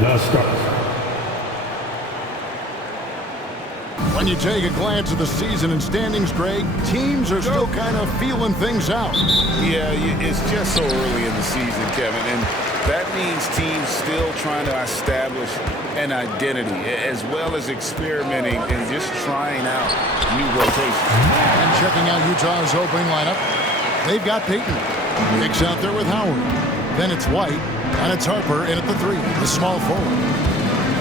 The start. When you take a glance at the season and standings, Greg, teams are still kind of feeling things out. Yeah, it's just so early in the season, Kevin, and that means teams still trying to establish an identity as well as experimenting and just trying out new rotations. And checking out Utah's opening lineup, they've got Payton. Hicks out there with Howard. Then it's White, and it's Harper in at the 3, the small forward.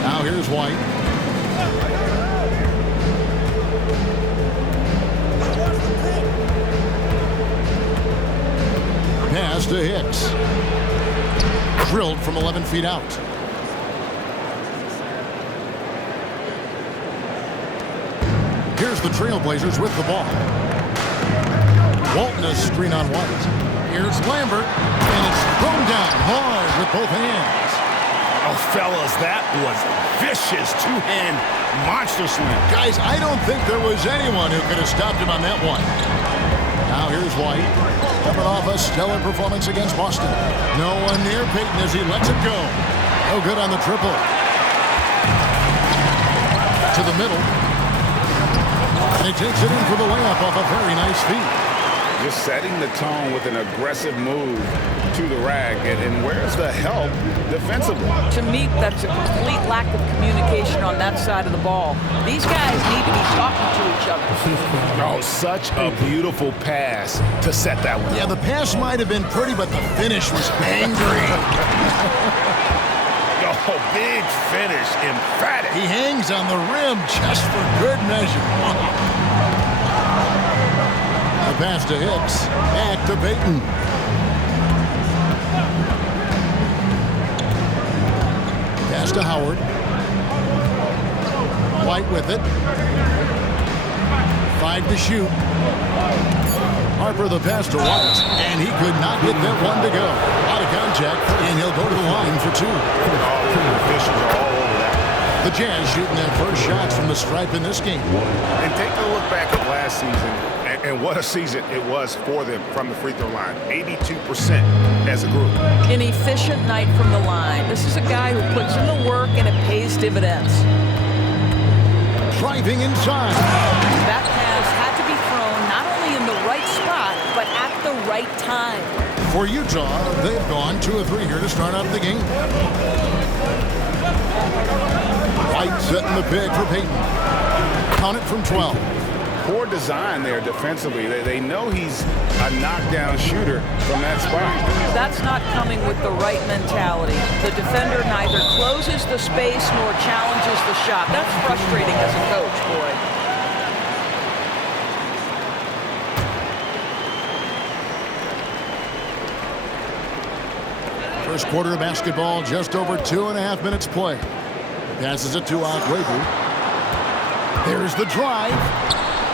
Now here's White. Pass to Hicks. Drilled from 11 feet out. Here's the Trailblazers with the ball. Walton a screen on White. Here's Lambert, and it's thrown down hard with both hands. Oh, fellas, that was vicious two-hand monster slam. Guys, I don't think there was anyone who could have stopped him on that one. Now here's White, coming off a stellar performance against Boston. No one near Payton as he lets it go. No good on the triple. To the middle. And he takes it in for the layup off a very nice feed. Just setting the tone with an aggressive move to the rack. And where's the help defensively? To me, that's a complete lack of communication on that side of the ball. These guys need to be talking to each other. Oh, such a beautiful pass to set that one. Yeah, the pass might have been pretty, but the finish was angry. Oh, big finish, emphatic. He hangs on the rim just for good measure. The pass to Hicks. Back to Payton. Pass to Howard. White with it. 5 to shoot. Harper the pass to White, and he could not get that one to go. Out of contact, and he'll go to the line for 2. Officials are all over that. The Jazz shooting their first shots from the stripe in this game. And take a look back at last season, and what a season it was for them from the free throw line. 82% as a group. An efficient night from the line. This is a guy who puts in the work, and it pays dividends. Driving inside. That pass had to be thrown not only in the right spot, but at the right time. For Utah, they've gone 2 of 3 here to start out the game. White setting the pick for Payton. Count it from 12. Poor design there defensively. They know he's a knockdown shooter from that spot. That's not coming with the right mentality. The defender neither closes the space nor challenges the shot. That's frustrating as a coach, boy. First quarter of basketball, just over 2.5 minutes play. Passes it to Agüero. There's the drive.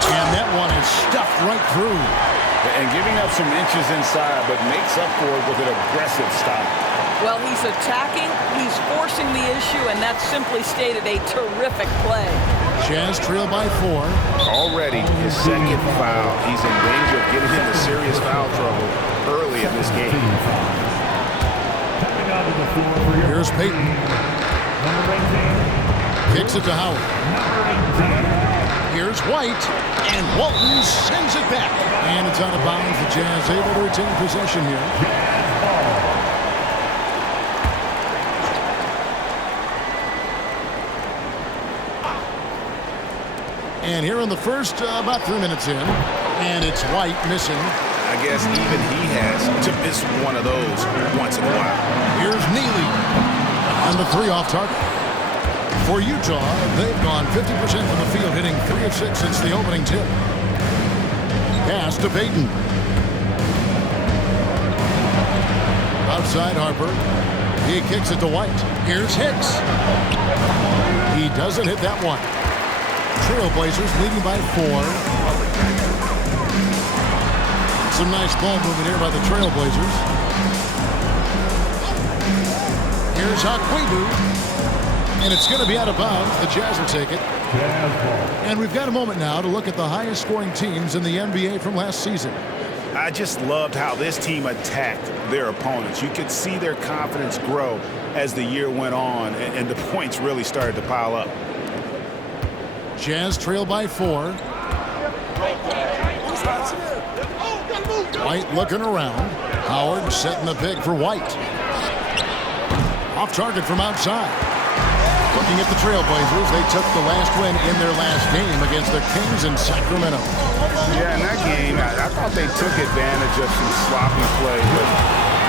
And that one is stuffed right through. And giving up some inches inside, but makes up for it with an aggressive stop. Well, he's attacking, he's forcing the issue, and that's simply stated a terrific play. Jazz trail by 4. Already his second foul. He's in danger of getting into serious foul trouble early in this game. Here's Payton. Kicks it to Howard. Here's White, and Walton sends it back. And it's out of bounds. The Jazz able to retain possession here. And here in the first, about 3 minutes in, and it's White missing. I guess even he has to miss one of those once in a while. Here's Neely, and the 3 off target. For Utah, they've gone 50% from the field, hitting 3 of 6 since the opening tip. Pass to Payton. Outside Harper. He kicks it to White. Here's Hicks. He doesn't hit that one. Trailblazers leading by 4. Some nice ball movement here by the Trailblazers. Here's Agüero. And it's going to be out of bounds. The Jazz will take it. And we've got a moment now to look at the highest scoring teams in the NBA from last season. I just loved how this team attacked their opponents. You could see their confidence grow as the year went on, and the points really started to pile up. Jazz trail by 4. White looking around. Howard setting the pick for White. Off target from outside. Looking at the Trailblazers, they took the last win in their last game against the Kings in Sacramento. Yeah, in that game, I thought they took advantage of some sloppy play, but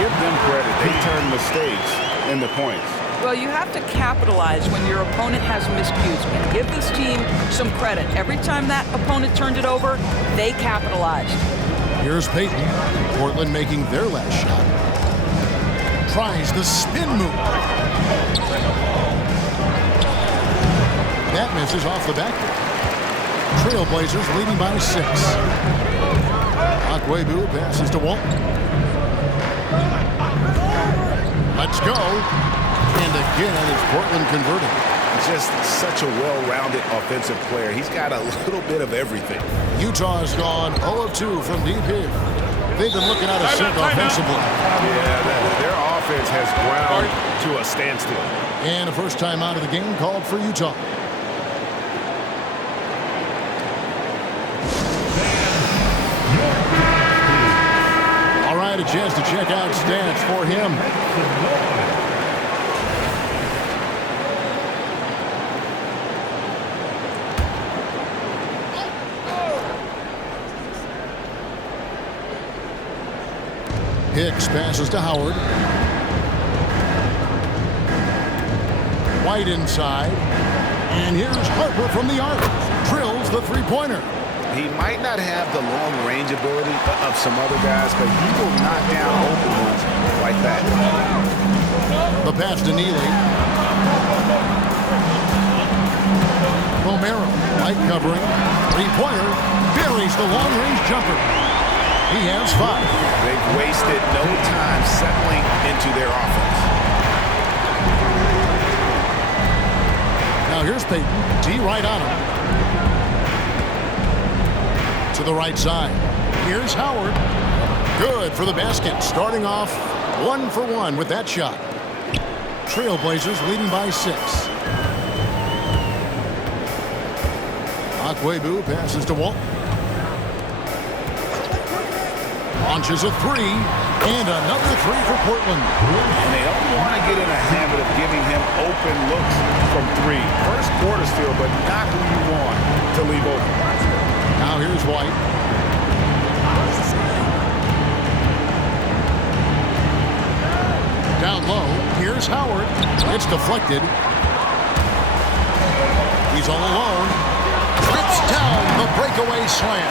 give them credit. They turned mistakes into points. Well, you have to capitalize when your opponent has miscues. And give this team some credit. Every time that opponent turned it over, they capitalized. Here's Payton. Portland making their last shot. Tries the spin move. That misses off the backboard. Trailblazers leading by 6. Akwebu passes to Walton. Let's go. And again, it's Portland converting. Just such a well-rounded offensive player. He's got a little bit of everything. Utah's gone 0 of 2 from deep here. They've been looking out of sync offensively. Yeah, their offense has ground to a standstill. And a first time out of the game called for Utah. All right, a chance to check out stats for him. Hicks passes to Howard. White inside. And here's Harper from the arc. Drills the three-pointer. He might not have the long-range ability of some other guys, but he will knock down open ones like that. The pass to Neely. Romero, light covering. Three-pointer. Buries the long-range jumper. He has 5. They've wasted no time settling into their offense. Now here's Payton. D right on him. To the right side. Here's Howard. Good for the basket. Starting off 1 for 1 with that shot. Trailblazers leading by 6. Akwebu passes to Walton. Launches a 3, and another 3 for Portland. And they don't want to get in a habit of giving him open looks from 3. First quarter steal, but not who you want to leave open. Now here's White. Down low, here's Howard. It's deflected. He's all alone. Trips down the breakaway slam.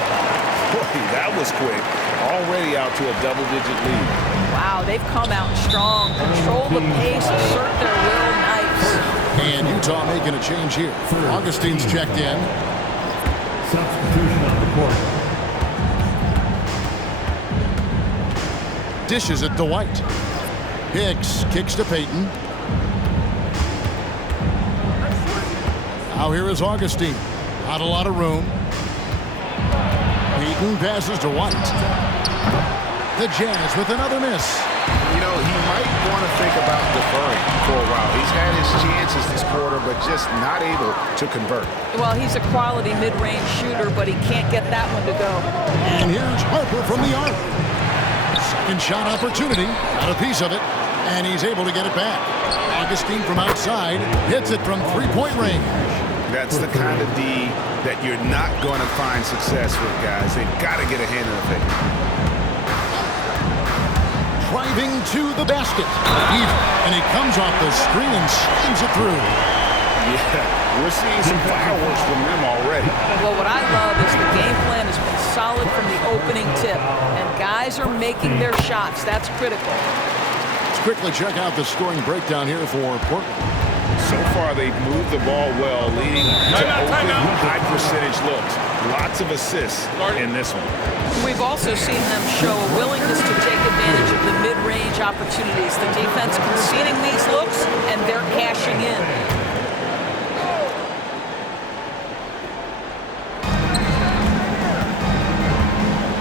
Boy, that was quick. Already out to a double-digit lead. Wow, they've come out strong. Control the pace, assert their will, nice. And Utah making a change here. Augustine's checked in. Substitution on the court. Dishes it to White. Hicks kicks to Payton. Now here is Augustine. Not a lot of room. Payton passes to White. The Jazz with another miss. You know, he might want to think about deferring for a while. He's had his chances this quarter, but just not able to convert. Well, he's a quality mid-range shooter, but he can't get that one to go. And here's Harper from the arc. Second shot opportunity. Got a piece of it. And he's able to get it back. Augustine from outside hits it from three-point range. That's the kind of D that you're not going to find success with, guys. They've got to get a hand in the pick. Driving to the basket. And he comes off the screen and slams it through. Yeah, we're seeing some fireworks from them already. Well, what I love is the game plan has been solid from the opening tip. And guys are making their shots. That's critical. Let's quickly check out the scoring breakdown here for Portland. So far, they've moved the ball well, leading to open, high-percentage looks. Lots of assists in this one. We've also seen them show a willingness to take advantage of the mid-range opportunities. The defense conceding these looks, and they're cashing in.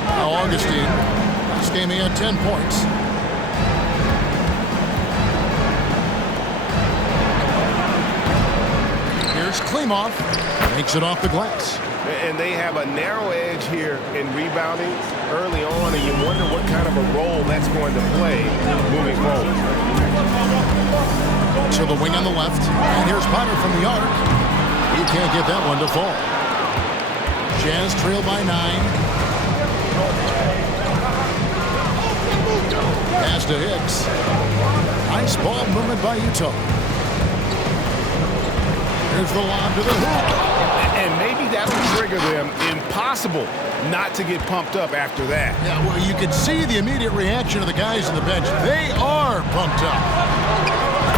Now Augustine Last game he had 10 points. Here's Klimov. Makes it off the glass. And they have a narrow edge here in rebounding early on, and you wonder what kind of a role that's going to play moving forward. To the wing on the left. And here's Potter from the arc. He can't get that one to fall. Jazz trail by 9. Pass to Hicks. Nice ball movement by Utah. Here's the lob to the hoop. And maybe that'll trigger them. Impossible not to get pumped up after that. Yeah, well, you can see the immediate reaction of the guys on the bench. They are pumped up.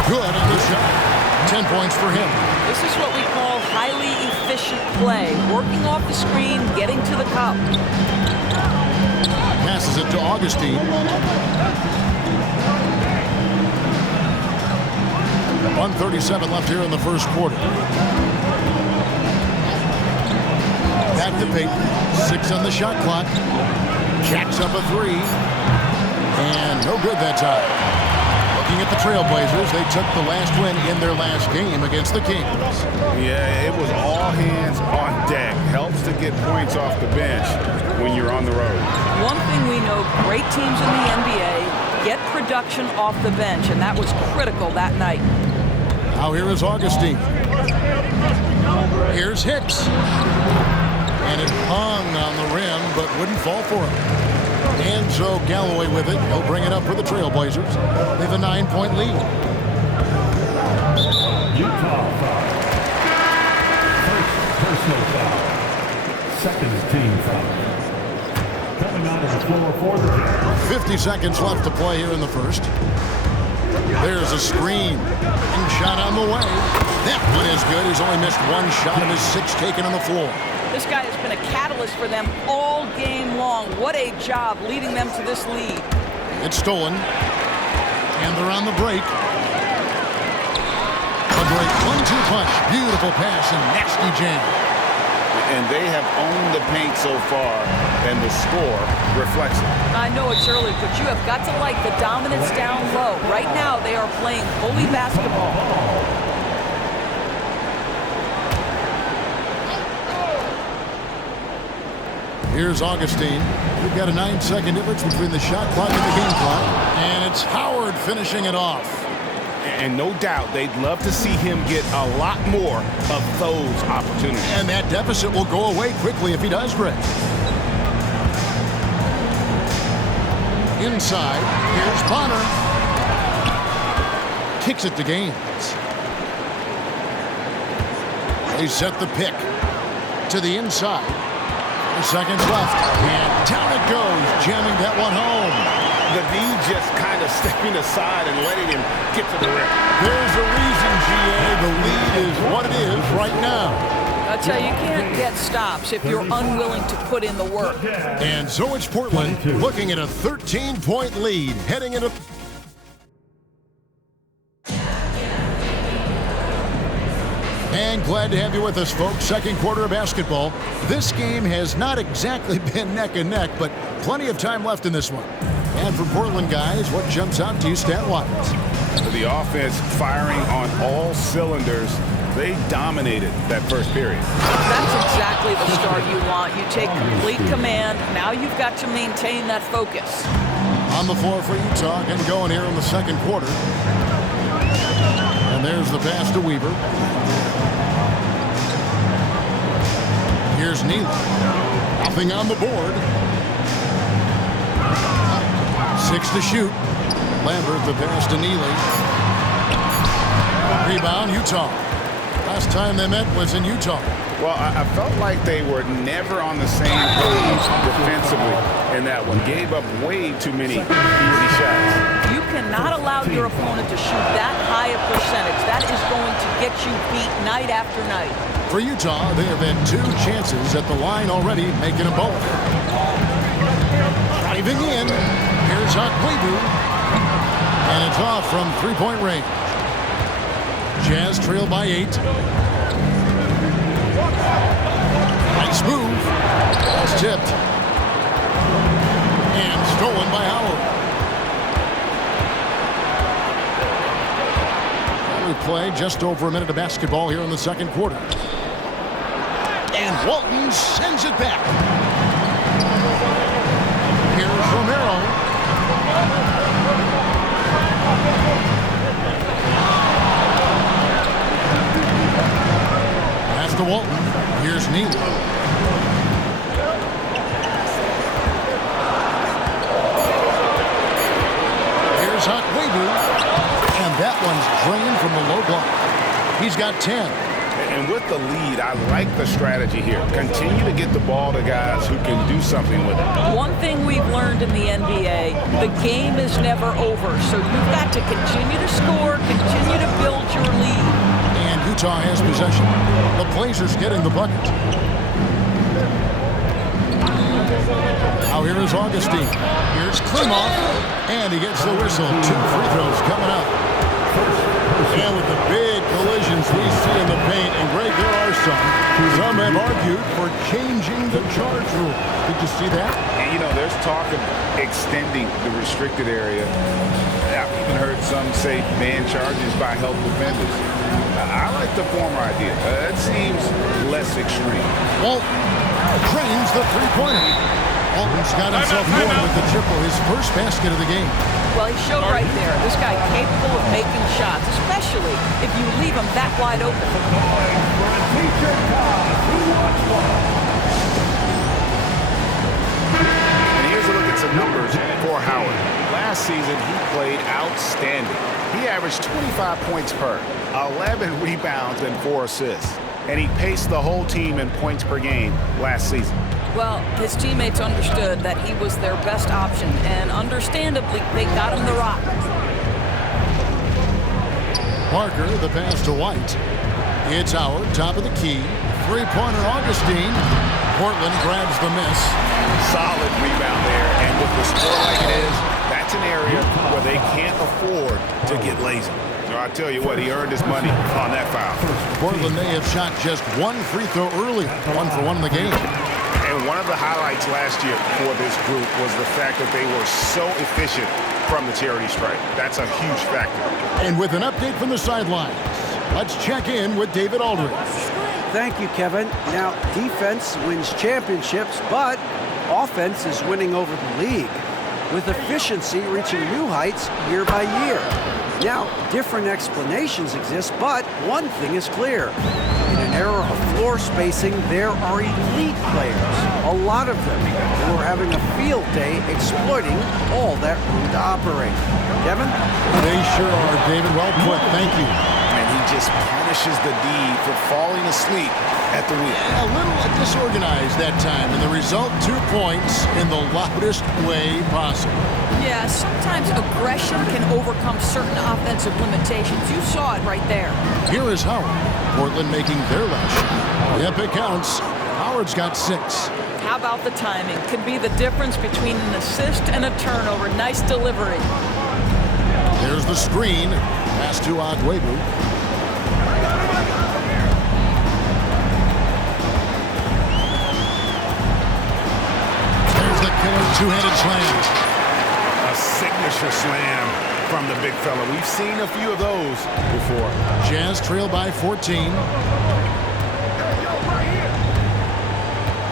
Good on the shot. 10 points for him. This is what we call highly efficient play. Working off the screen, getting to the cup. Passes it to Augustine. 1:37 left here in the first quarter. Back to Payton. 6 on the shot clock. Jacks up a 3. And no good that time. Looking at the Trailblazers, they took the last win in their last game against the Kings. Yeah, it was all hands on deck. Helps to get points off the bench when you're on the road. One thing we know, great teams in the NBA get production off the bench, and that was critical that night. Now here is Augustine. Here's Hicks. And it hung on the rim, but wouldn't fall for him. And so Galloway with it. He'll bring it up for the Trailblazers. They have a 9-point lead. Utah foul. First personal foul. Second team foul. Coming onto the floor for the Jazz. 50 seconds left to play here in the first. There's a screen. And shot on the way. That one is good. He's only missed one shot of his 6 taken on the floor. This guy has been a catalyst for them all game long. What a job leading them to this lead. It's stolen. And they're on the break. A great 1-2 punch. Beautiful pass and nasty jam. And they have owned the paint so far, and the score reflects it. I know it's early, but you have got to like the dominance down low. Right now, they are playing bully basketball. Here's Augustine. We've got a 9-second difference between the shot clock and the game clock. And it's Howard finishing it off. And no doubt they'd love to see him get a lot more of those opportunities. And that deficit will go away quickly if he does, Greg. Inside, here's Bonner. Kicks it to Gaines. They set the pick to the inside. 4 seconds left, and down it goes, jamming that one home. The D just kind of stepping aside and letting him get to the rim. There's a reason, GA. The lead is what it is right now. I tell you, you can't get stops if you're unwilling to put in the work. And so it's Portland looking at a 13-point lead heading into... And glad to have you with us, folks. Second quarter of basketball. This game has not exactly been neck and neck, but plenty of time left in this one. And for Portland guys, what jumps out to you stat-wise? The offense firing on all cylinders. They dominated that first period. That's exactly the start you want. You take complete command. Now you've got to maintain that focus. On the floor for Utah, getting going here in the second quarter. And there's the pass to Weaver. Here's Neely. Nothing on the board. 6 to shoot. Lambert, the pass to Neely. Rebound, Utah. Last time they met was in Utah. Well, I felt like they were never on the same page defensively in that one. Gave up way too many easy shots. You cannot allow your opponent to shoot that high a percentage. That is going to get you beat night after night. For Utah, they have had 2 chances at the line already, making them both. Driving in, here's Akwebu. And it's off from 3-point range. Jazz trail by 8. Nice move. Ball's tipped. And stolen by Howard. We play just over a minute of basketball here in the second quarter. And Walton sends it back. Here's Romero. Pass to Walton. Here's Neal. Here's Akwebu. And that one's drained from the low block. He's got 10. And with the lead, I like the strategy here. Continue to get the ball to guys who can do something with it. One thing we've learned in the NBA, the game is never over. So you've got to continue to score, continue to build your lead. And Utah has possession. The Blazers getting the bucket. Now here is Augustine. Here's Klimov. And he gets the whistle. 2 free throws coming up. And with the big collisions we see in the paint, and Greg, there are some have argued for changing the charge rule. Did you see that? And, you know, there's talk of extending the restricted area. I've even heard some say man charges by help defenders. I like the former idea. It seems less extreme. Walton drains the three-pointer. Walton's got himself going with the triple, his first basket of the game. Well, he showed right there, this guy capable of making shots, especially if you leave him that wide open. And here's a look at some numbers for Howard. Last season, he played outstanding. He averaged 25 points per, 11 rebounds, and 4 assists. And he paced the whole team in points per game last season. Well, his teammates understood that he was their best option, and understandably, they got him the rock. Parker, the pass to White. It's Howard, top of the key. Three-pointer Augustine. Portland grabs the miss. Solid rebound there, and with the score like it is, that's an area where they can't afford to get lazy. I tell you what, he earned his money on that foul. Portland may have shot just 1 free throw earlier, 1 for 1 in the game. And one of the highlights last year for this group was the fact that they were so efficient from the charity stripe. That's a huge factor. And with an update from the sidelines, let's check in with David Aldridge. Thank you, Kevin. Now, defense wins championships, but offense is winning over the league, with efficiency reaching new heights year by year. Now, different explanations exist, but one thing is clear. In an era of floor spacing, there are elite players, a lot of them, who are having a field day exploiting all that room to operate. Kevin? They sure are, David. Well put. Thank you. And he just punishes the D for falling asleep at the wheel. A little disorganized that time, and the result, 2 points in the loudest way possible. Yeah, sometimes aggression can overcome certain offensive limitations. You saw it right there. Here is Howard. Portland making their last shot. Yep, it counts. Howard's got 6. How about the timing? Could be the difference between an assist and a turnover. Nice delivery. There's the screen. Pass to Akwebu. There's the killer two-handed slam. A signature slam from the big fella. We've seen a few of those before. Jazz trail by 14.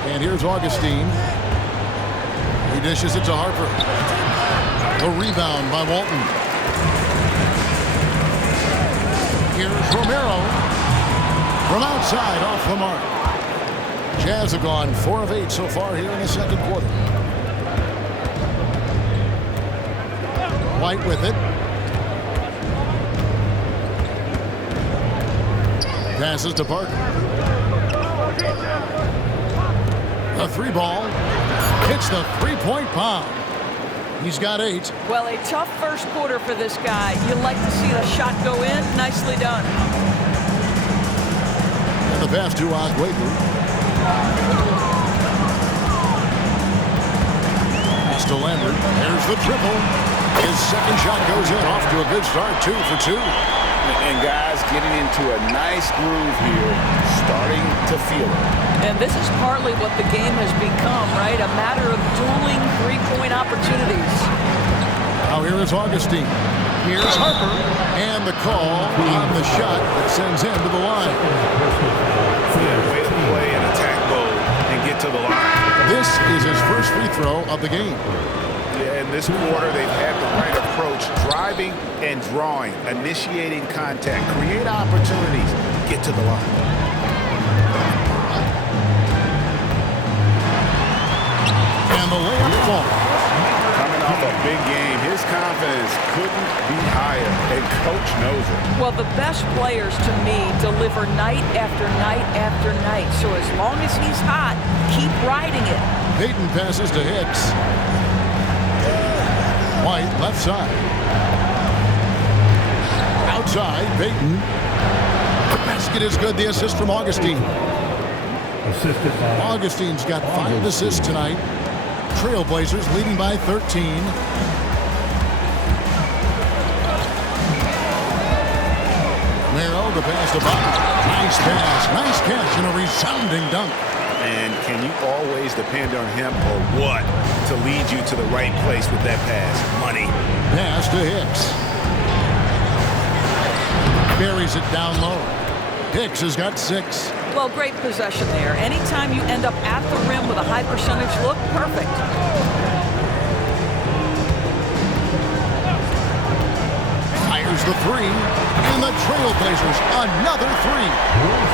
And here's Augustine. He dishes it to Harper. A rebound by Walton. Here's Romero. From outside, off the mark. Jazz have gone 4 of 8 so far here in the second quarter. White with it. Passes to Parker. A 3-ball. Hits the 3-point bomb. He's got 8. Well, a tough first quarter for this guy. You like to see the shot go in. Nicely done. And the pass to Akwebu. Pass to Lambert. There's the triple. His second shot goes in. Off to a good start. 2 for 2. And guys getting into a nice groove here, starting to feel it. And this is partly what the game has become, right? A matter of dueling three-point opportunities. Now here is Augustine. Here's Harper. And the call on the shot that sends him to the line. Way to play in attack mode and get to the line. This is his first free throw of the game. Yeah, in this quarter, they've had the right approach, driving and drawing, initiating contact, create opportunities, get to the line. And the layup falls. Coming off a big game, his confidence couldn't be higher, and Coach knows it. Well, the best players, to me, deliver night after night after night. So as long as he's hot, keep riding it. Payton passes to Hicks. White, left side. Outside, Payton. The basket is good. The assist from Augustine. Assisted by Augustine's got 5 assists tonight. Trailblazers leading by 13. Merrill, the pass to Butler. Nice pass, nice catch, and a resounding dunk. And can you always depend on him or what to lead you to the right place with that pass? Money. Pass to Hicks. Buries it down low. Hicks has got 6. Well, great possession there. Anytime you end up at the rim with a high percentage look, perfect. Fires the 3. And the Trailblazers, another 3.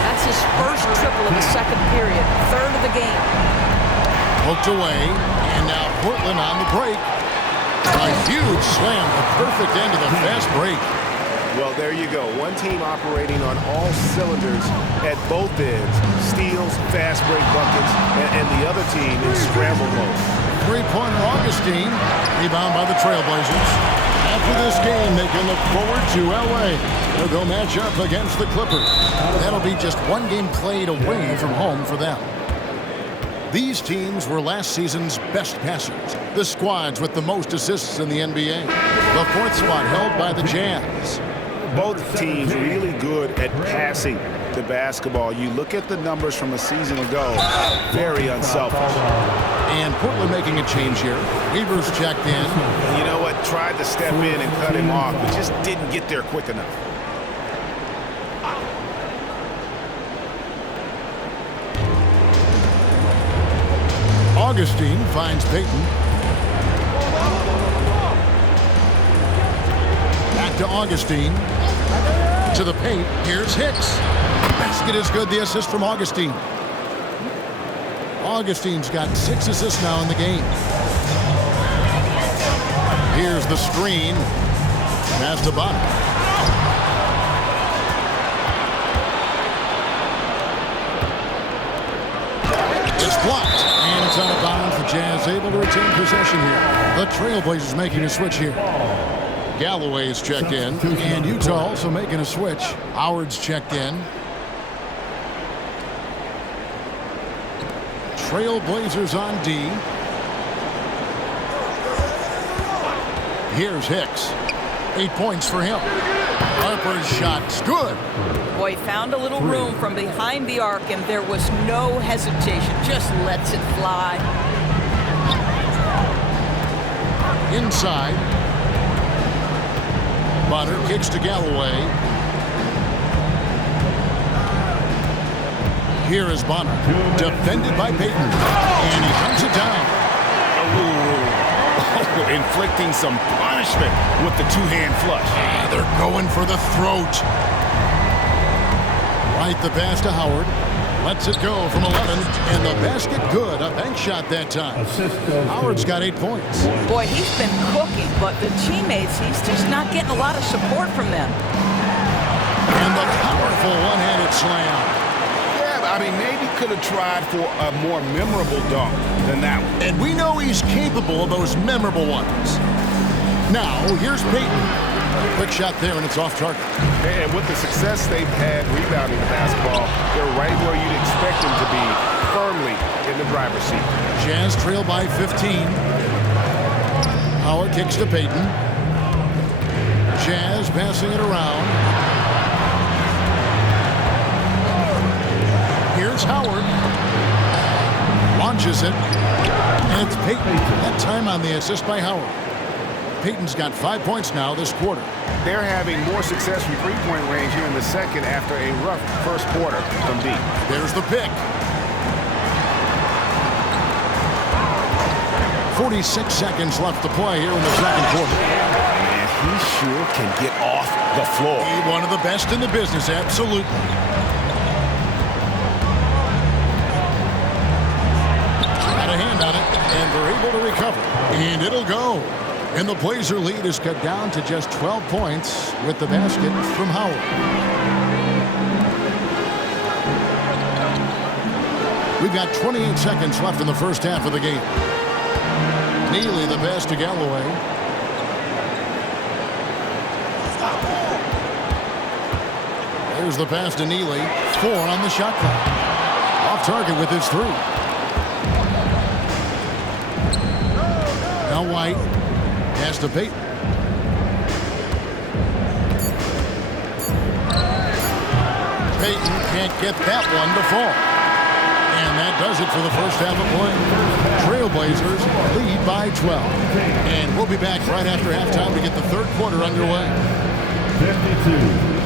That's his first triple of the second period, third of the game. Poked away, and now Portland on the break. A huge slam, the perfect end of the fast break. Well, there you go. One team operating on all cylinders at both ends. Steals, fast break buckets, and the other team in scramble mode. Three-pointer Augustine. Rebound by the Trailblazers. After this game, they can look forward to L.A., where they'll match up against the Clippers. That'll be just one game played away from home for them. These teams were last season's best passers. The squads with the most assists in the NBA. The 4th spot held by the Jazz. Both teams really good at passing the basketball. You look at the numbers from a season ago, very unselfish. And Portland making a change here. Weaver's checked in. You know what? Tried to step in and cut him off, but just didn't get there quick enough. Augustine finds Payton. Back to Augustine. To the paint. Here's Hicks. Basket is good. The assist from Augustine. Augustine's got 6 assists now in the game. Here's the screen. Pass to Butler. It's blocked. And it's out of bounds. The Jazz able to retain possession here. The Trailblazers making a switch here. Galloway's checked in. And Utah also making a switch. Howard's checked in. Trailblazers on D. Here's Hicks. 8 points for him. Harper's shot's good. Boy, found a little room from behind the arc, and there was no hesitation. Just lets it fly. Inside. Bonner kicks to Galloway. Here is Bonner. Defended by Payton. And he hunts it down. Inflicting some punishment with the two-hand flush. They're going for the throat. Right the pass to Howard. Lets it go from 11. And the basket good. A bank shot that time. Howard's got 8 points. Boy, he's been cooking, but the teammates, he's just not getting a lot of support from them. And the powerful one-handed slam. I mean, maybe could have tried for a more memorable dunk than that one. And we know he's capable of those memorable ones. Now, here's Payton. Quick shot there, and it's off target. And with the success they've had rebounding the basketball, they're right where you'd expect them to be, firmly in the driver's seat. Jazz trail by 15. Howard kicks to Payton. Jazz passing it around. Here's Howard. Launches it. And it's Payton. That time on the assist by Howard. Payton's got 5 points now this quarter. They're having more success from three-point range here in the second after a rough first quarter from deep. There's the pick. 46 seconds left to play here in the second quarter. And he sure can get off the floor. One of the best in the business, absolutely. Got a hand on it, and they're able to recover. And it'll go. And the Blazer lead is cut down to just 12 points with the basket from Howard. We've got 28 seconds left in the first half of the game. Neely the pass to Galloway. There's the pass to Neely. 4 on the shot clock. Off target with his 3. Now White. Pass to Payton. Payton can't get that one to fall. And that does it for the first half of play. Trailblazers lead by 12. And we'll be back right after halftime to get the third quarter underway. 52.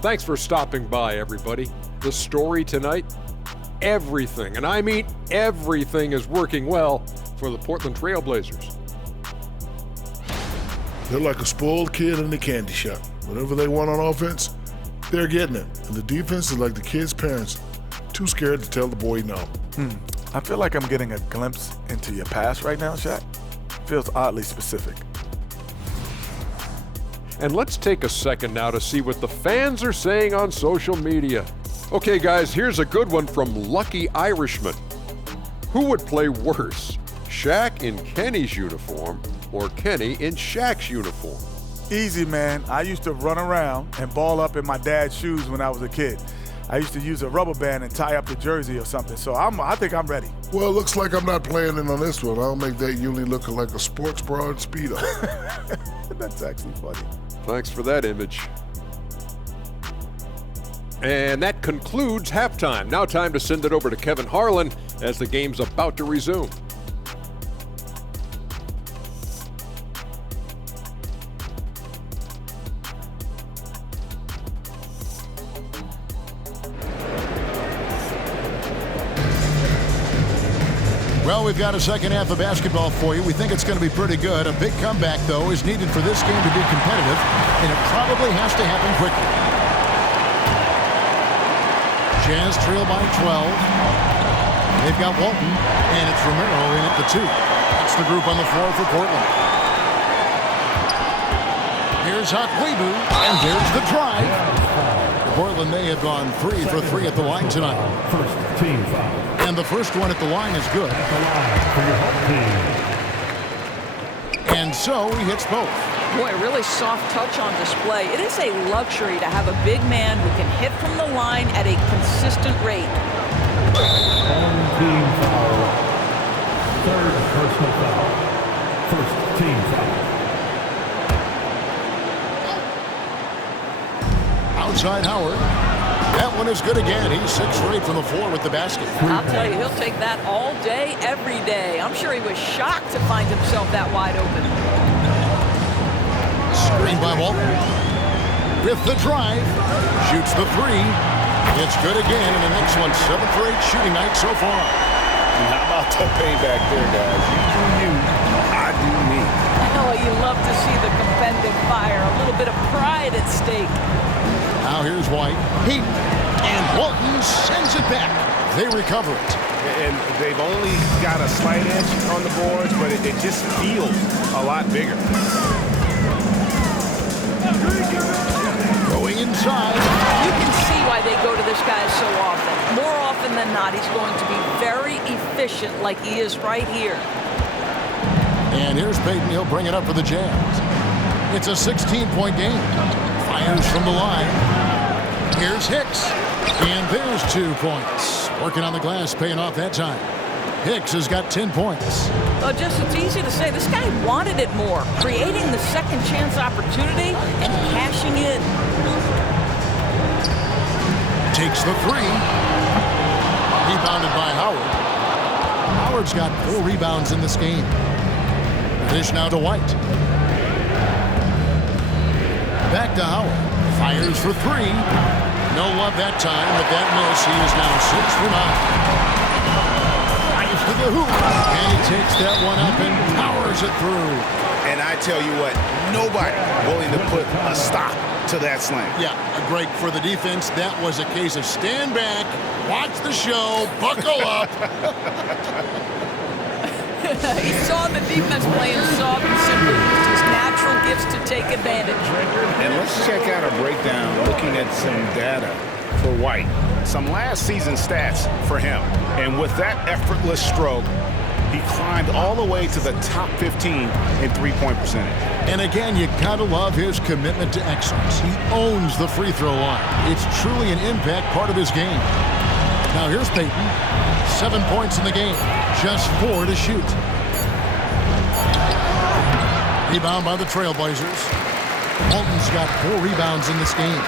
Thanks for stopping by, everybody. The story tonight, everything, and I mean everything, is working well for the Portland Trailblazers. They're like a spoiled kid in the candy shop. Whatever they want on offense, they're getting it. And the defense is like the kid's parents, too scared to tell the boy no. I feel like I'm getting a glimpse into your past right now, Shaq. Feels oddly specific. And let's take a second now to see what the fans are saying on social media. Okay, guys, here's a good one from Lucky Irishman. Who would play worse, Shaq in Kenny's uniform or Kenny in Shaq's uniform? Easy, man. I used to run around and ball up in my dad's shoes when I was a kid. I used to use a rubber band and tie up the jersey or something, so I think I'm ready. Well, it looks like I'm not playing in on this one. I'll make that Uli look like a sports bra and Speedo. That's actually funny. Thanks for that image. And that concludes halftime. Now time to send it over to Kevin Harlan as the game's about to resume. Well, we've got a second half of basketball for you. We think it's going to be pretty good. A big comeback, though, is needed for this game to be competitive, and it probably has to happen quickly. Jazz trail by 12. They've got Walton, and it's Romero in at the 2. That's the group on the floor for Portland. Here's Akwebu, and there's the drive. Portland, they have gone 3 for 3 at the line tonight. First team foul. And the first one at the line is good. At the line for your home team. And so he hits both. Boy, really soft touch on display. It is a luxury to have a big man who can hit from the line at a consistent rate. Home team foul. Third personal foul. First team foul. Outside Howard. That one is good again. He's 6 for 8 from the floor with the basket. I'll tell you, he'll take that all day, every day. I'm sure he was shocked to find himself that wide open. Screen by Walton. With the drive. Shoots the 3. It's good again. And the next one, 7 for 8 shooting night so far. How about the payback there, guys? You do you, I do me. Oh, you love to see the competitive fire. A little bit of pride at stake. Now here's White. Heat. And Walton sends it back. They recover it. And they've only got a slight edge on the boards, but it just feels a lot bigger. Going inside. You can see why they go to this guy so often. More often than not, he's going to be very efficient like he is right here. And here's Payton. He'll bring it up for the Jazz. It's a 16-point game. Fires from the line. Here's Hicks. And there's 2 points. Working on the glass, paying off that time. Hicks has got 10 points. Well, it's easy to say. This guy wanted it more, creating the second chance opportunity and cashing in. Takes the 3. Rebounded by Howard. Howard's got 4 rebounds in this game. Dish now to White. Back to Howard. Fires for 3. No love that time, but that miss. He is now 6 for 9. Fires to the hoop. And he takes that one up and powers it through. And I tell you what, nobody willing to put a stop to that slam. Yeah, Greg, for the defense, that was a case of stand back, watch the show, buckle up. He saw the defense playing soft and simple. Used his natural gifts to take advantage. And let's check out a breakdown looking at some data for White. Some last season stats for him. And with that effortless stroke, he climbed all the way to the top 15 in three-point percentage. And again, you gotta love his commitment to excellence. He owns the free throw line. It's truly an impact part of his game. Now here's Payton. 7 points in the game. Just 4 to shoot. Rebound by the Trailblazers. Walton's got 4 rebounds in this game.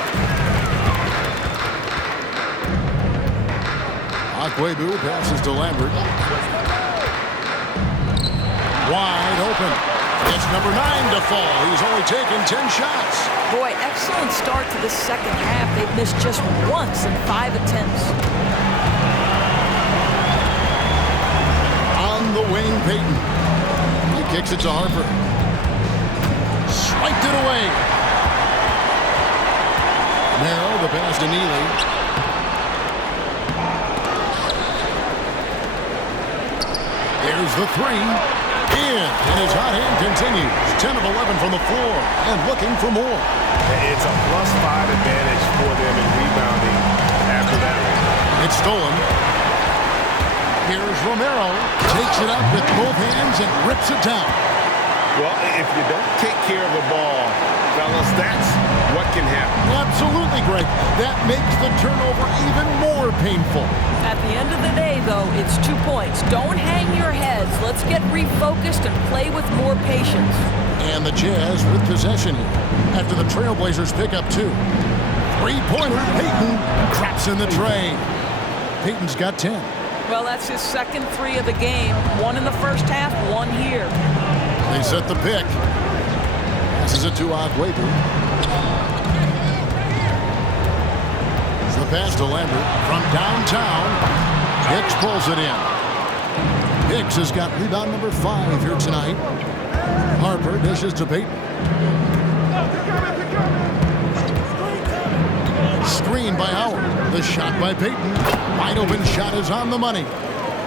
Akwebu passes to Lambert. Wide open. It's number 9 to fall. He's only taken 10 shots. Boy, excellent start to the second half. They've missed just once in 5 attempts. On the wing, Payton. He kicks it to Harper. Swiped it away. Narrow, the pass to Neely. There's the 3. And his hot hand continues. 10 of 11 from the floor and looking for more. It's a +5 advantage for them in rebounding after that. It's stolen. Here's Romero. Takes it up with both hands and rips it down. Well, if you don't take care of the ball, fellas, that's what can happen. Absolutely, Greg. That makes the turnover even more painful. At the end of the day, though, it's 2 points. Don't hang your heads. Let's get refocused and play with more patience. And the Jazz with possession here after the Trailblazers pick up 2. Three-pointer, Payton traps in the tray. Payton's got 10. Well, that's his second 3 of the game. 1 in the first half, 1 here. They set the pick. Passes it to Akwebu. The pass to Lambert from downtown. Hicks pulls it in. Hicks has got rebound number 5 here tonight. Harper dishes to Payton. Screen by Howard. The shot by Payton. Wide open shot is on the money.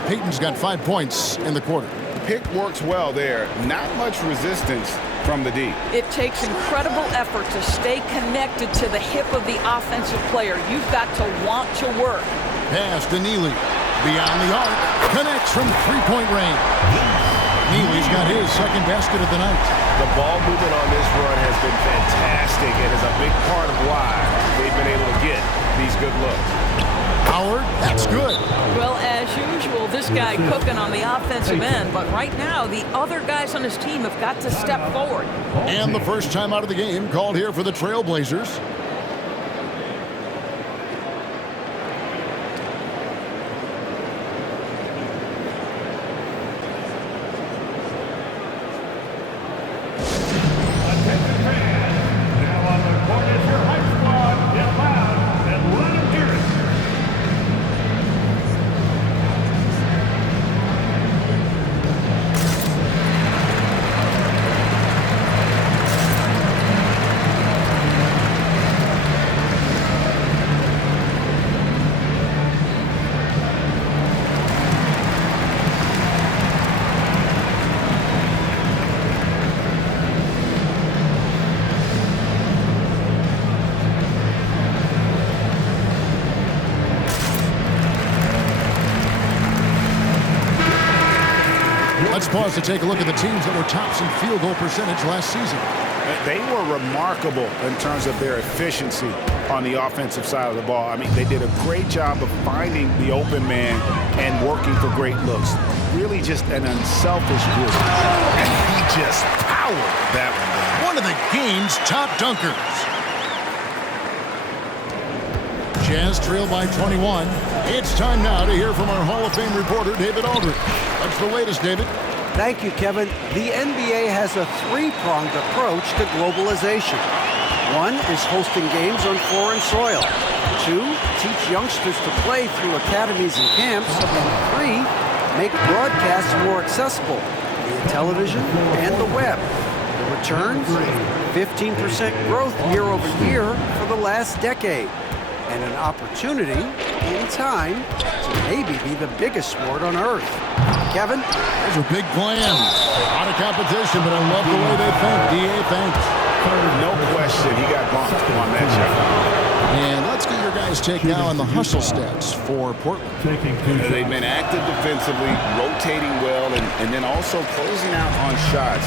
Payton's got 5 points in the quarter. Pick works well there. Not much resistance from the D. It takes incredible effort to stay connected to the hip of the offensive player. You've got to want to work. Pass to Neely. Beyond the arc. Connects from three-point range. Neely's got his second basket of the night. The ball movement on this run has been fantastic and is a big part of why they've been able to get these good looks. Howard, that's good. Well, as usual, this guy cooking on the offensive end, but right now, the other guys on his team have got to step forward. And the first time out of the game called here for the Trailblazers. Now on the court is your hype squad. Get loud and let them hear it. Let's pause to take a look at the teams that were tops in field goal percentage last season. They were remarkable in terms of their efficiency on the offensive side of the ball. I mean, they did a great job of finding the open man and working for great looks. Really just an unselfish group. And he just powered that one. One of the game's top dunkers. Jazz trail by 21. It's time now to hear from our Hall of Fame reporter, David Aldridge. What's the latest, David? Thank you, Kevin. The NBA has a three-pronged approach to globalization. One is hosting games on foreign soil. Two, teach youngsters to play through academies and camps. And three, make broadcasts more accessible via television and the web. The returns, 15% growth year over year for the last decade. And an opportunity, in time, to maybe be the biggest sport on earth. Kevin? There's a big plan. Out of competition, but I love the way they think. D.A., thanks. No question, he got bumped on that shot. And let's get your guys' take now on the hustle stats for Portland. They've been active defensively, rotating well, and then also closing out on shots.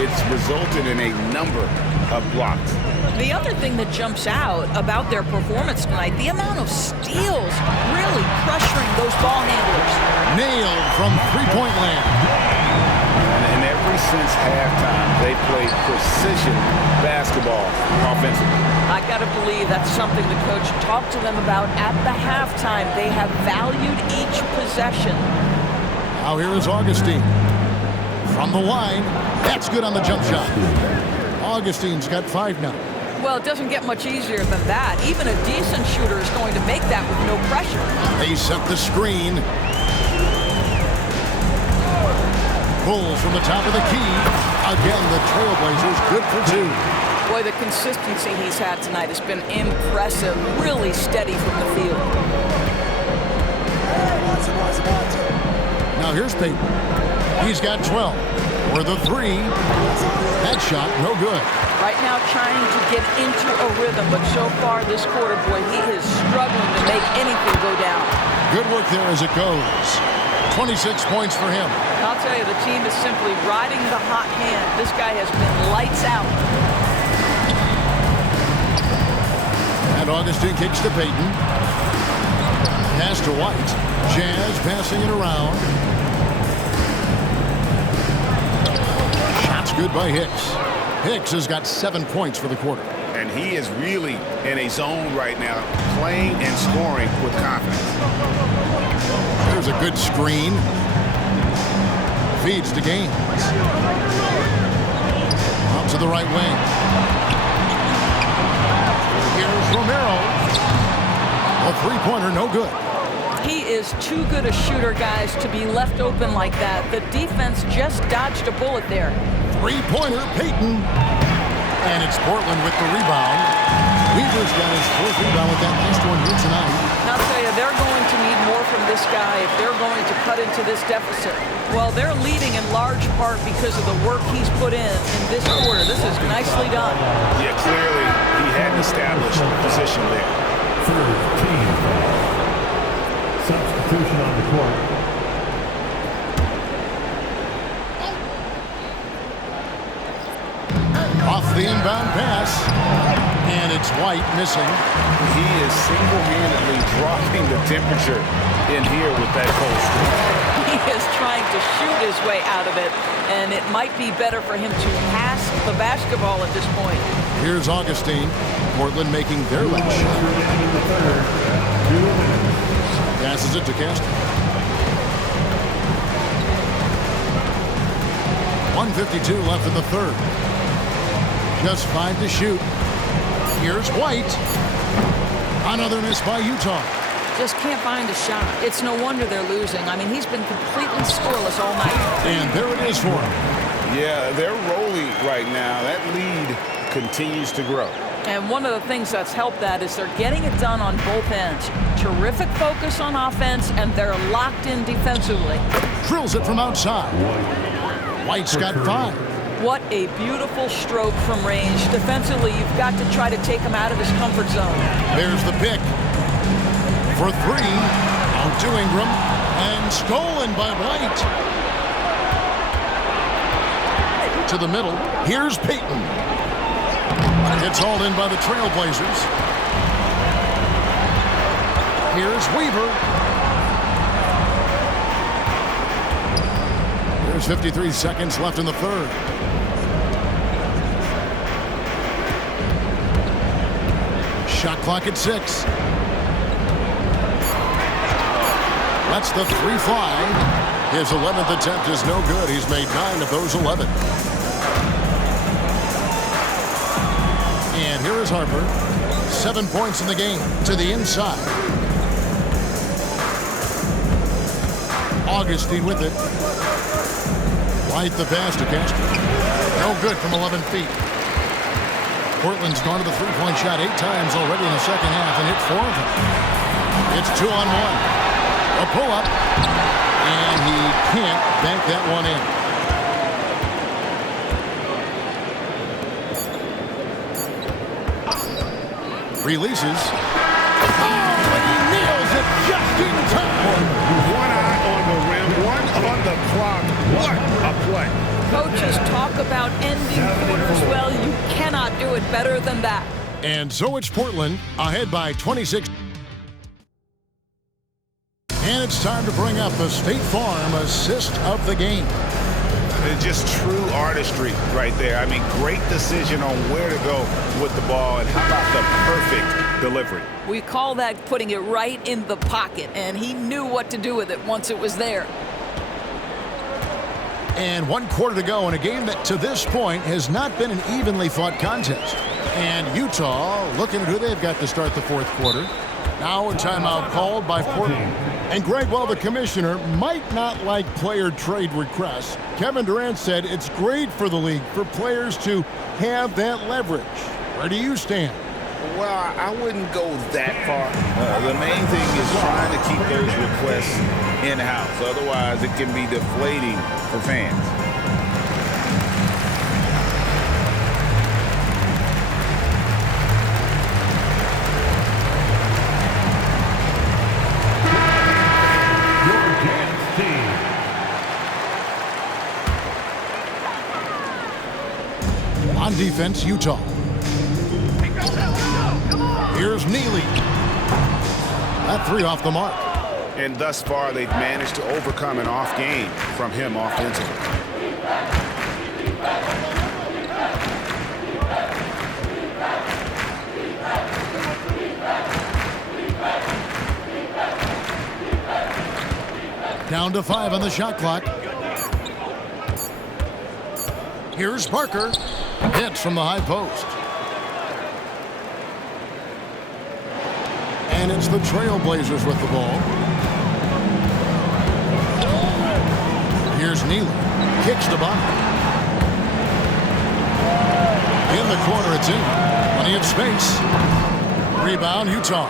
It's resulted in a number of blocks. The other thing that jumps out about their performance tonight, the amount of steals really pressuring those ball handlers. Nailed from three-point land. And ever since halftime, they played precision basketball offensively. I got to believe that's something the coach talked to them about at the halftime. They have valued each possession. Now here is Augustine. From the line, that's good on the jump shot. Augustine's got 5 now. Well, it doesn't get much easier than that. Even a decent shooter is going to make that with no pressure. They set the screen. Pulls from the top of the key. Again, the Trailblazers good for 2. Boy, the consistency he's had tonight has been impressive. Really steady from the field. Now here's Payton. He's got 12. For the 3. That shot, no good. Right now trying to get into a rhythm, but so far this quarter, boy, he is struggling to make anything go down. Good work there as it goes. 26 points for him. I'll tell you, the team is simply riding the hot hand. This guy has been lights out. And Augustine kicks to Payton. Pass to White. Jazz passing it around. Shots good by Hicks. Hicks has got 7 points for the quarter. And he is really in a zone right now, playing and scoring with confidence. There's a good screen. Feeds to Gaines. Up to the right wing. Here's Romero. A three-pointer, no good. He is too good a shooter, guys, to be left open like that. The defense just dodged a bullet there. Three-pointer, Payton. And it's Portland with the rebound. Weaver's got his 4th rebound with that last one here tonight. And I'll tell you, they're going to need more from this guy if they're going to cut into this deficit. Well, they're leading in large part because of the work he's put in this quarter. This is nicely done. Yeah, clearly he had an established position there. Third team foul. Substitution on the court. Off the inbound pass. And it's White missing. He is single-handedly dropping the temperature in here with that cold streak. He is trying to shoot his way out of it, and it might be better for him to pass the basketball at this point. Here's Augustine. Portland making their last shot. Passes it to Castro. 1:52 left in the third. Just 5 to shoot. Here's White. Another miss by Utah. Just can't find a shot. It's no wonder they're losing. I mean, he's been completely scoreless all night. And there it is for him. Yeah, they're rolling right now. That lead continues to grow. And one of the things that's helped that is they're getting it done on both ends. Terrific focus on offense, and they're locked in defensively. Drills it from outside. White's got 5. What a beautiful stroke from range. Defensively, you've got to try to take him out of his comfort zone. There's the pick. For 3. Out to Ingram. And stolen by White. To the middle. Here's Payton. It's hauled in by the Trailblazers. Here's Weaver. There's 53 seconds left in the third. Shot clock at 6. Lets the 3 fly. His 11th attempt is no good. He's made 9 of those 11. And here is Harper. 7 points in the game to the inside. Augustine with it. White the pass to Castro. No good from 11 feet. Portland's gone to the three-point shot 8 times already in the second half and hit 4 of them. It's 2-on-1. A pull-up. And he can't bank that one in. Releases. Oh, and he nails it just in time. One eye on the rim, one on the clock. What a play. Coaches talk about ending quarters. Well, you cannot do it better than that. And so it's Portland ahead by 26. And it's time to bring up the State Farm assist of the game. It's just true artistry right there. I mean, great decision on where to go with the ball, and how about the perfect delivery? We call that putting it right in the pocket, and he knew what to do with it once it was there. And 1 quarter to go in a game that to this point has not been an evenly fought contest. And Utah looking at who they've got to start the 4th quarter. Now a timeout called by Portland. And Greg, while the commissioner might not like player trade requests, Kevin Durant said it's great for the league for players to have that leverage. Where do you stand? Well, I wouldn't go that far. The main thing is trying to keep those requests in-house. Otherwise, it can be deflating for fans. On defense, Utah. Here's Neely. That 3 off the mark. And thus far, they've managed to overcome an off game from him offensively. Down to 5 on the shot clock. Here's Parker. Hits from the high post. And it's the Trailblazers with the ball. Here's Neely. Kicks to bottom. In the corner, it's in. Plenty of space. Rebound, Utah.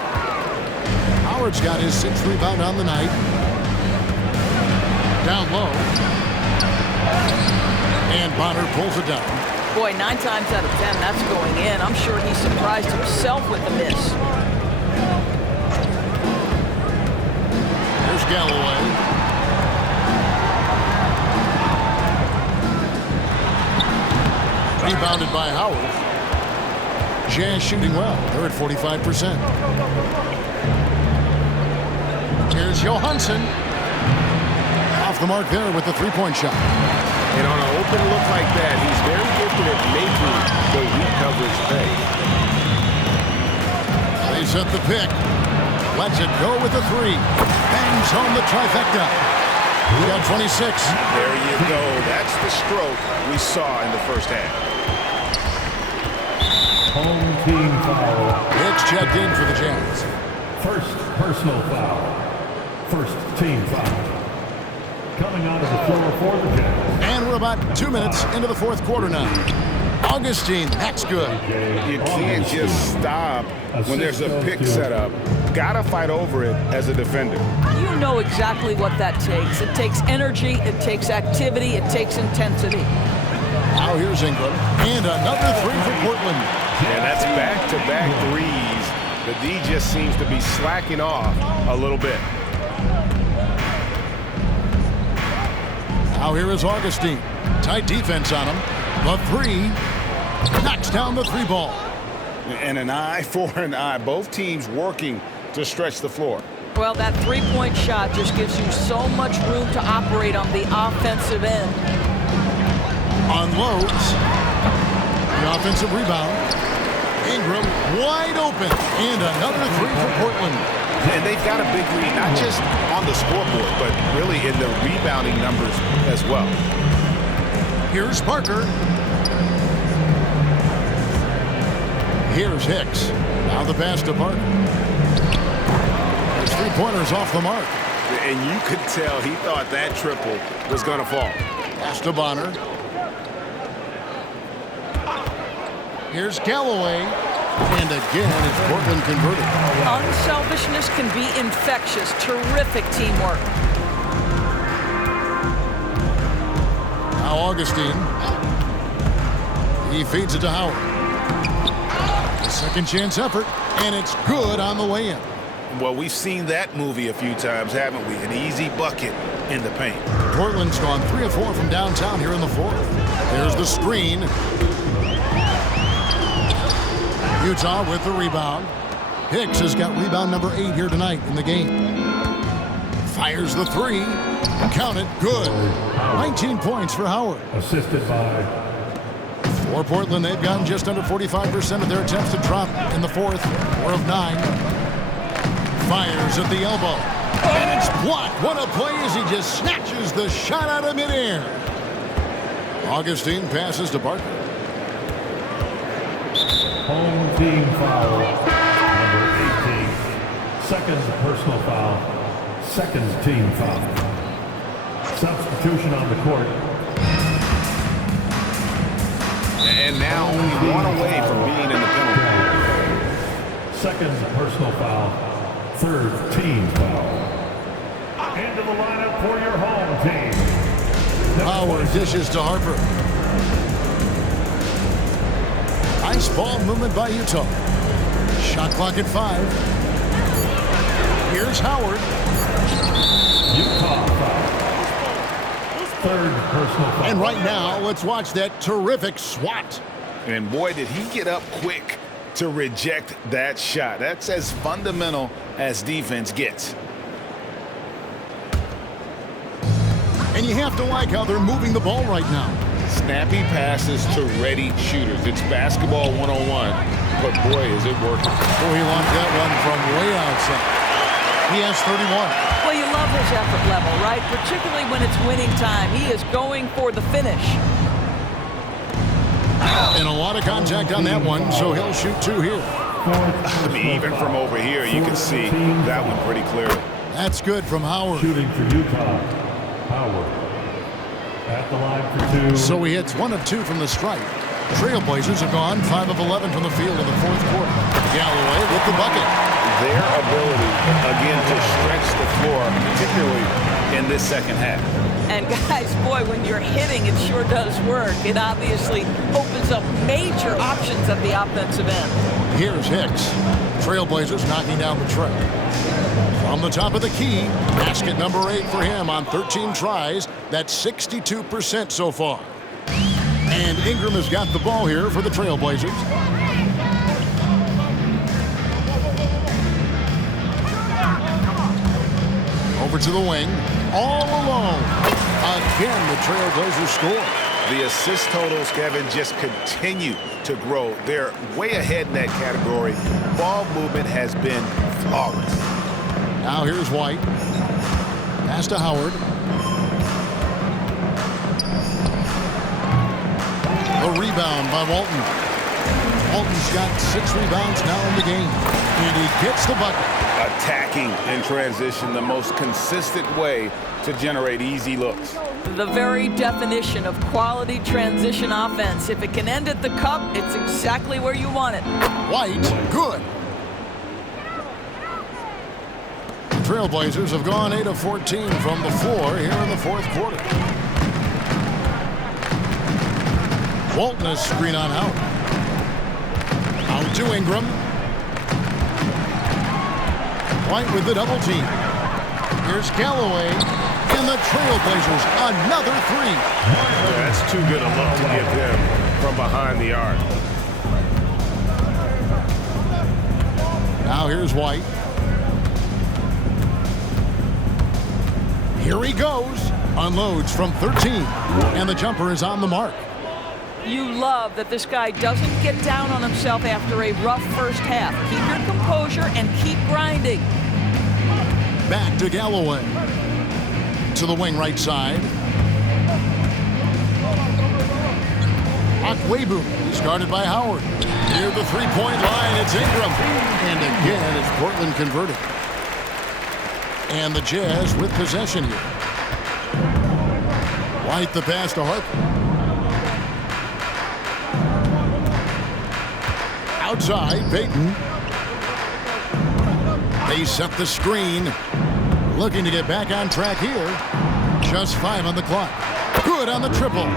Howard's got his 6th rebound on the night. Down low. And Bonner pulls it down. Boy, 9 times out of 10, that's going in. I'm sure he surprised himself with the miss. Here's Galloway. Rebounded by Howard. Jazz shooting well. They're at 45%. Here's Johansson. Off the mark there with the 3-point shot. And on an open look like that, he's very gifted at making the weak coverage pay. They set the pick. Lets it go with the 3. Bangs home the trifecta. We got 26. There you go. That's the stroke we saw in the first half. Home team foul. It's checked in for the Jazz. First personal foul. First team foul. Coming onto the floor for the Jazz. And we're about 2 minutes into the 4th quarter now. Augustine, that's good. You can't just stop when there's a pick set up. Gotta fight over it as a defender. You know exactly what that takes. It takes energy, it takes activity, it takes intensity. Now here's Ingram. And another 3 for Portland. Yeah, that's back-to-back threes. The D just seems to be slacking off a little bit. Now here is Augustine. Tight defense on him. The 3 knocks down the 3 ball. And an eye for an eye. Both teams working to stretch the floor. Well, that three-point shot just gives you so much room to operate on the offensive end. Unloads. The offensive rebound. Ingram wide open. And another three for Portland. And they've got a big lead, not just on the scoreboard, but really in the rebounding numbers as well. Here's Parker. Here's Hicks. Now the pass to Parker. His three-pointers off the mark. And you could tell he thought that triple was going to fall. Pass to Bonner. Here's Callaway. And again, it's Portland converted. Unselfishness can be infectious. Terrific teamwork. Now Augustine. He feeds it to Howard. A second chance effort, and it's good on the way in. Well, we've seen that movie a few times, haven't we? An easy bucket in the paint. Portland's gone 3 of 4 from downtown here in the fourth. There's the screen. Utah with the rebound. Hicks has got rebound number 8 here tonight in the game. Fires the three. Count it. Good. 19 points for Howard. Assisted by For Portland, they've gotten just under 45% of their attempts to drop in the fourth. 4 of 9. Fires at the elbow. And it's blocked. What a play as he just snatches the shot out of midair. Augustine passes to Parker. home team foul. Number 18. Second personal foul. Second team foul. Substitution on the court. And now only one away from being in the penalty. Second personal foul. Third team foul. Into the lineup for your home team. Howard dishes to Harper. Nice ball movement by Utah. Shot clock at 5. Here's Howard. Utah foul. Third personal foul. And right now, let's watch that terrific swat. And boy, did he get up quick to reject that shot. That's as fundamental as defense gets. And you have to like how they're moving the ball right now. Snappy passes to ready shooters. It's basketball 101, but boy, is it working. Oh, he locked that one from way outside. He has 31. Well, you love his effort level, right? Particularly when it's winning time. He is going for the finish. And a lot of contact on that one, so he'll shoot 2 here. I mean, even from over here, you can see that one pretty clearly. That's good from Howard. Shooting for Utah. Howard. At the line for 2. So he hits 1 of 2 from the stripe. Trailblazers have gone 5 of 11 from the field in the fourth quarter. Galloway with the bucket. Their ability, again, to stretch the floor, particularly in this second half. And guys, boy, when you're hitting, it sure does work. It obviously opens up major options at the offensive end. Here's Hicks. Trailblazers knocking down the tray. From the top of the key, basket number 8 for him on 13 tries. That's 62% so far. And Ingram has got the ball here for the Trailblazers. Over to the wing. All alone. Again, the Trailblazers score. The assist totals, Kevin, just continue to grow. They're way ahead in that category. Ball movement has been flawless. Now here's White. Pass to Howard. A rebound by Walton. Walton's got 6 rebounds now in the game. And he gets the bucket. Attacking in transition, the most consistent way to generate easy looks. The very definition of quality transition offense. If it can end at the cup, it's exactly where you want it. White, good. The Trailblazers have gone 8 of 14 from the floor here in the fourth quarter. Walton has screen on Howard. Out to Ingram. White with the double team. Here's Callaway. And the Trailblazers, another 3. That's too good a look to give them from behind the arc. Now here's White. Here he goes. Unloads from 13. And the jumper is on the mark. You love that this guy doesn't get down on himself after a rough first half. Keep your composure and keep grinding. Back to Galloway. To the wing right side. Akwebu is guarded by Howard. Near the three-point line, it's Ingram. And again, it's Portland converting. And the Jazz with possession here. White the pass to Harper. Outside, Payton. They set the screen. Looking to get back on track here. Just 5 on the clock. Good on the triple.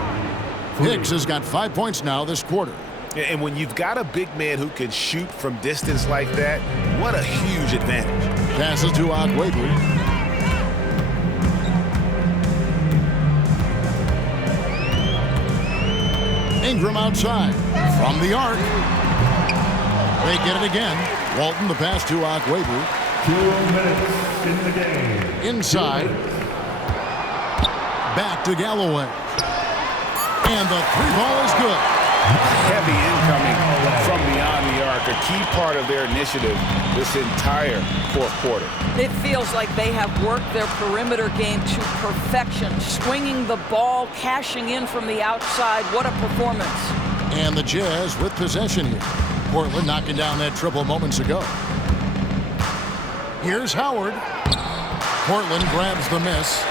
Hicks has got 5 points now this quarter. And when you've got a big man who can shoot from distance like that, what a huge advantage. Passes to Akwebu. Ingram outside. From the arc. They get it again. Walton the pass to Akwebu. 2 minutes in the game. Inside. Back to Galloway. And the three ball is good. Heavy incoming from beyond the arc, a key part of their initiative this entire fourth quarter. It feels like they have worked their perimeter game to perfection, swinging the ball, cashing in from the outside. What a performance. And the Jazz with possession here. Portland knocking down that triple moments ago. Here's Howard. Portland grabs the miss.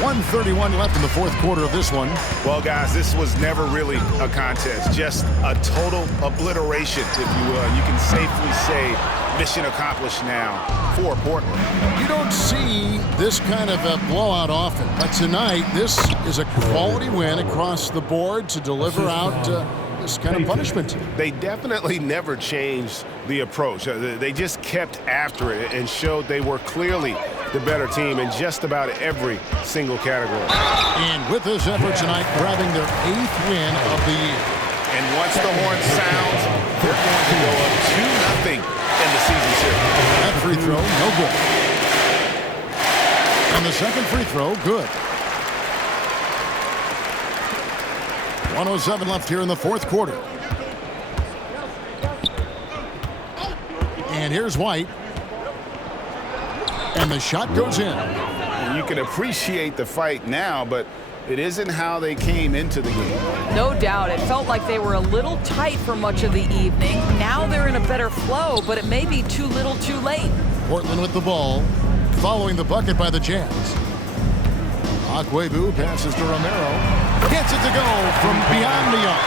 1:31 left in the fourth quarter of this one. Well, guys, this was never really a contest, just a total obliteration, if you will. You can safely say mission accomplished now for Portland. You don't see this kind of a blowout often, but tonight this is a quality win across the board to deliver out this kind of punishment. They definitely never changed the approach. They just kept after it and showed they were clearly the better team in just about every single category. And with this effort tonight, grabbing their 8th win of the year. And once the horn sounds, they're going to go up 2-0 in the season series. That free throw, no good. And the second free throw, good. 1:07 left here in the fourth quarter. And here's White. And the shot goes in. And you can appreciate the fight now, but it isn't how they came into the game. No doubt. It felt like they were a little tight for much of the evening. Now they're in a better flow, but it may be too little too late. Portland with the ball, following the bucket by the Jazz. Akwebu passes to Romero. Gets it to go from beyond the arc.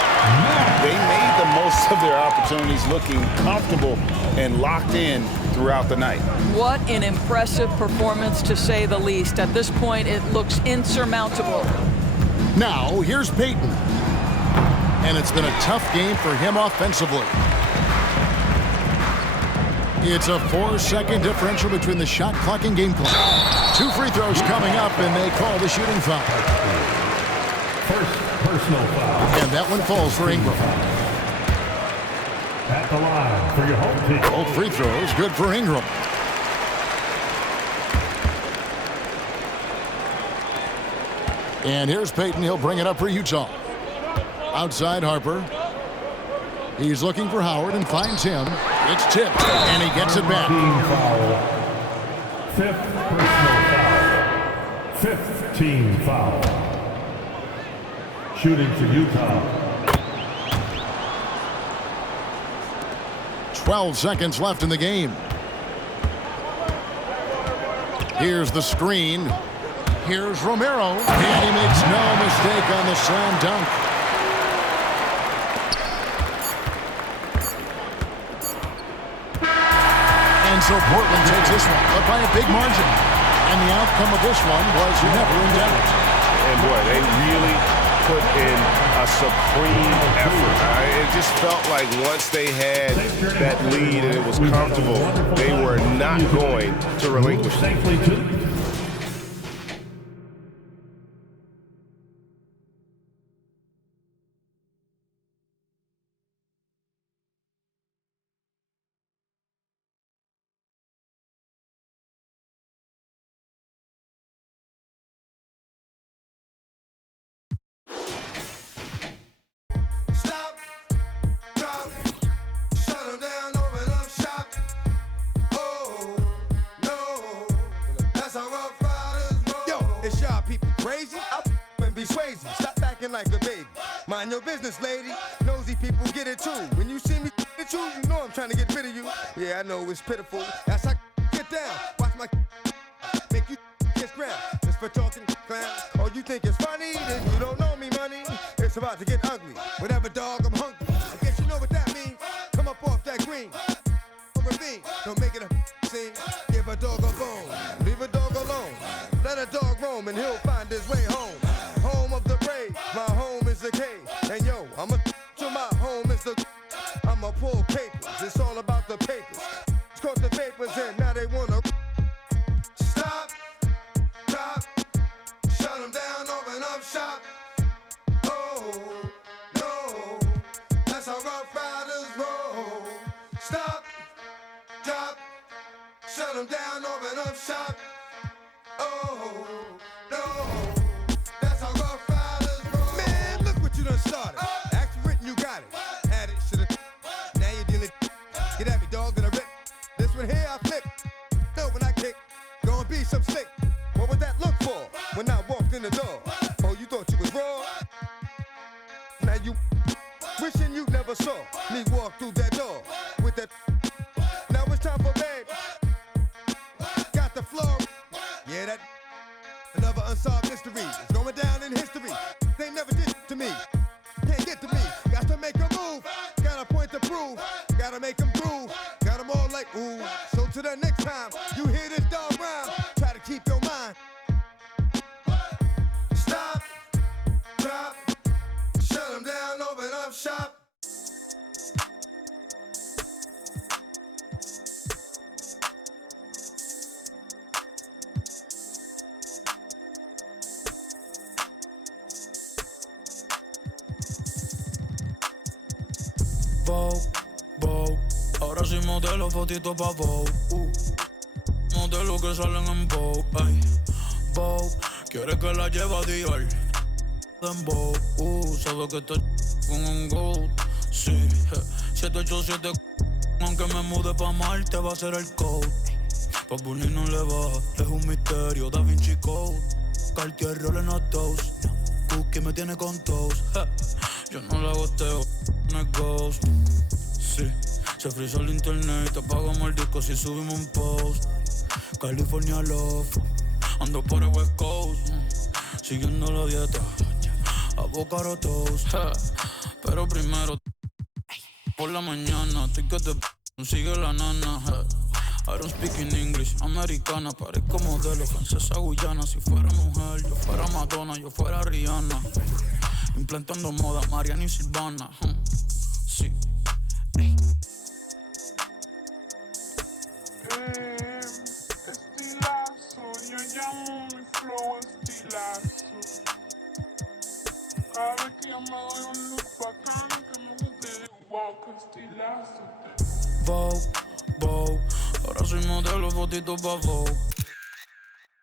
They made the most of their opportunities, looking comfortable and locked in throughout the night. What an impressive performance, to say the least. At this point, it looks insurmountable. Now, here's Payton. And it's been a tough game for him offensively. It's a 4-second differential between the shot clock and game clock. 2 free throws coming up, and they call the shooting foul. First personal foul. And that one falls for Ingram. At the line for your home team. Both free throws, good for Ingram. And here's Payton. He'll bring it up for Utah. Outside Harper. He's looking for Howard and finds him. It's tipped, and he gets it back. Team foul. 5th personal foul. 5th team foul. Shooting for Utah. 12 seconds left in the game. Here's the screen. Here's Romero. And he makes no mistake on the slam dunk. And so Portland takes this one, but by a big margin. And the outcome of this one was never in doubt. And boy, they really put in a supreme effort. It just felt like once they had that lead and it was comfortable, they were not going to relinquish it. Mind your business, lady. Nosy people get it too. When you see me at you, you know I'm trying to get rid of you. Yeah, I know it's pitiful. That's how get down. Watch my make you kiss ground. Just for talking clown. Oh, you think it's funny? Then you don't know me, money. It's about to get ugly. Whatever, dog, I'm hungry. I guess you know what that means. Come up off that green. Ravine. Don't make it a scene. Give a dog a bone. Leave a dog alone. Let a dog roam and he'll find his way home. Home of the brave. My home is the cave. And yo, I'm a to my home is the. I'ma pull papers. It's all about the papers. Caught the papers and now they wanna stop, stop, shut them down, open up shop. Oh, no, that's how Rough Riders roll. Stop, drop, shut them down, open up shop. Oh, no, that's how Rough Riders roll. Man, look what you done started. Act written, you got it. Had it, should've. Now you're dealing. Get at me, dog, that I rip. This one here I flip. No, when I kick, gonna be some slick. What would that look for when I walked in the door? Oh, you thought you was raw? Now you wishing you never saw me walk through that door with that. Now it's time for babe. Got the floor. Yeah, that another unsolved mystery. It's going down in history. They never did to me. Can't get to me. Got to make a move. Got a point to prove. Gotta make them groove. Got them all like ooh. So to the next time you hear this dog rhyme, try to keep your mind. Stop, drop, shut them down, open up shop. Vogue, Vogue, ahora soy modelo, fotito pa' Vogue. Modelo que salen en Vogue, ay. Vogue, quiere que la lleve a Dior. En Vogue, sabe que estoy con un gold. Sí, 787, aunque me mude pa' Marte va a ser el code. Pa' Bunny no le va, es un misterio, Da Vinci Code. Cartier Rolling a toast, Cookie me tiene con toast. Yo no la gosteo, no es ghost. Sí, se frizó el internet, apagamos el disco si subimos un post. California Love, ando por el West Coast, siguiendo la dieta, avocado toast. Pero primero, por la mañana, estoy que te sigue la nana. I don't speak in English, americana, parezco modelo, francesa guyana. Si fuera mujer, yo fuera Madonna, yo fuera Rihanna. Implantando moda, Mariana y Silvana. Sí. Estilazo, yo llamo mi flow estilazo. Cada vez que yo me doy un look bacano que me guste, wow, que estilazo. Vogue, Vogue, ahora soy modelo, fotito pa' Vogue.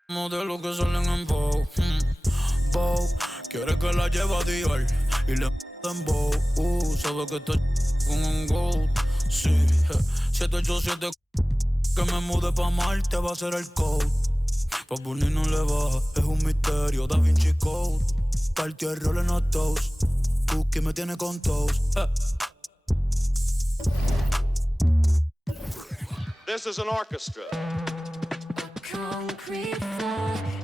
Modelo que salen en Vogue. Vogue, quiere que la lleve a Dior y le en Vogue. Sabe que estoy con un gold. Sí, 787, que me mude pa' Marte va a ser el code. Pa' Bunny no le va, es un misterio, Da Vinci Code. Cartier Rolling a toast, Cookie me tiene con toast. This is an orchestra. Concrete floor.